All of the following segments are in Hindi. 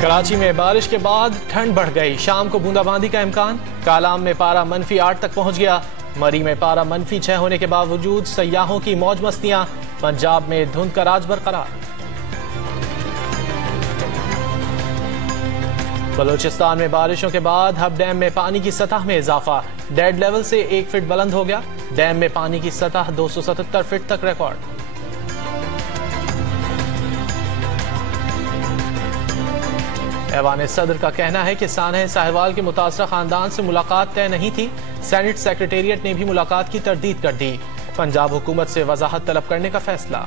कराची में बारिश के बाद ठंड बढ़ गई, शाम को बूंदाबांदी का इम्कान। कालाम में पारा -8 तक पहुंच गया। मरी में पारा -6 होने के बावजूद सयाहों की मौज मस्तियां। पंजाब में धुंध का राज बरकरार। बलूचिस्तान में बारिशों के बाद हब डैम में पानी की सतह में इजाफा, डेड लेवल से 1 फीट बुलंद हो गया। डैम में पानी की सतह 277 फीट तक रिकॉर्ड। ऐवान सदर का कहना है कि सानह साहिवाल के मुतासरा खानदान से मुलाकात तय नहीं थी। सेनेट सेक्रेटेरिएट ने भी मुलाकात की तरदीद कर दी। पंजाब हुकूमत से वजाहत तलब करने का फैसला।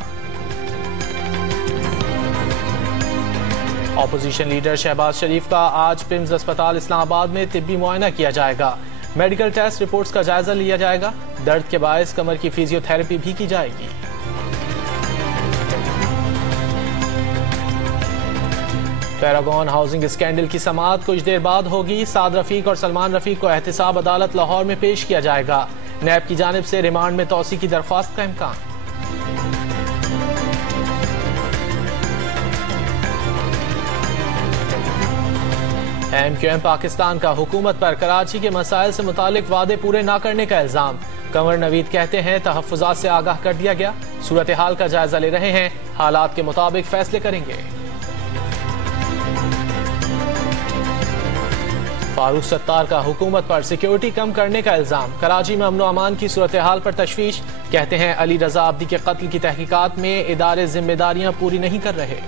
ऑपोजिशन लीडर शहबाज शरीफ का आज पिम्स अस्पताल इस्लामाबाद में तिब्बी मुआयना किया जाएगा। मेडिकल टेस्ट रिपोर्ट्स का जायजा लिया जाएगा। दर्द के बायस कमर की फिजियोथेरेपी भी की जाएगी। पैरागॉन हाउसिंग स्कैंडल की समाअत कुछ देर बाद होगी। साद रफीक और सलमान रफीक को एहतिसाब अदालत लाहौर में पेश किया जाएगा। नैब की जानिब से रिमांड में तौसी की दरख्वास्त का इम्कान। MQM पाकिस्तान का हुकूमत पर कराची के मसाइल से मुतालिक वादे पूरे न करने का इल्जाम। कंवर नवीद कहते हैं तहफ्फुजात से आगाह कर दिया गया, सूरत हाल का जायजा ले रहे हैं, हालात के मुताबिक फैसले करेंगे। फारूक सत्तार का हुकूमत पर सिक्योरिटी कम करने का इल्जाम। कराची में अमन अमान की सूरत हाल पर तशवीश। कहते हैं अली रजा अब्दी के कत्ल की तहकीकात में इदारे जिम्मेदारियां पूरी नहीं कर रहे।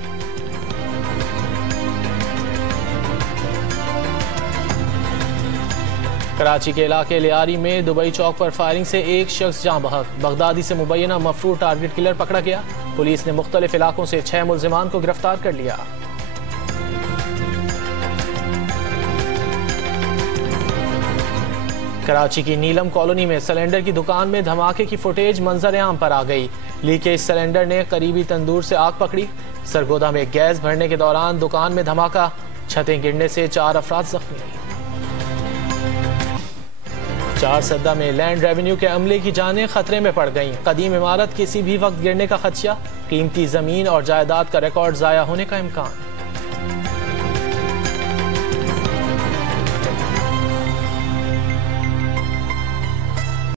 कराची के इलाके लियारी में दुबई चौक पर फायरिंग से एक शख्स जाँ बहक। बगदादी से मुबैना मफरूर टारगेट किलर पकड़ा गया। पुलिस ने मुख्तलिफ इलाकों से 6 मुल्जिमान को गिरफ्तार कर लिया। कराची की नीलम कॉलोनी में सिलेंडर की दुकान में धमाके की फुटेज मंजर आम पर आ गई। लीकेज सिलेंडर ने करीबी तंदूर से आग पकड़ी। सरगोदा में गैस भरने के दौरान दुकान में धमाका, छतें गिरने से 4 अफराद जख्मी। 4 सद्दा में लैंड रेवेन्यू के अमले की जानें खतरे में पड़ गईं। कदीम इमारत किसी भी वक्त गिरने का खदशा, कीमती जमीन और जायदाद का रिकॉर्ड जाया होने का इम्कान।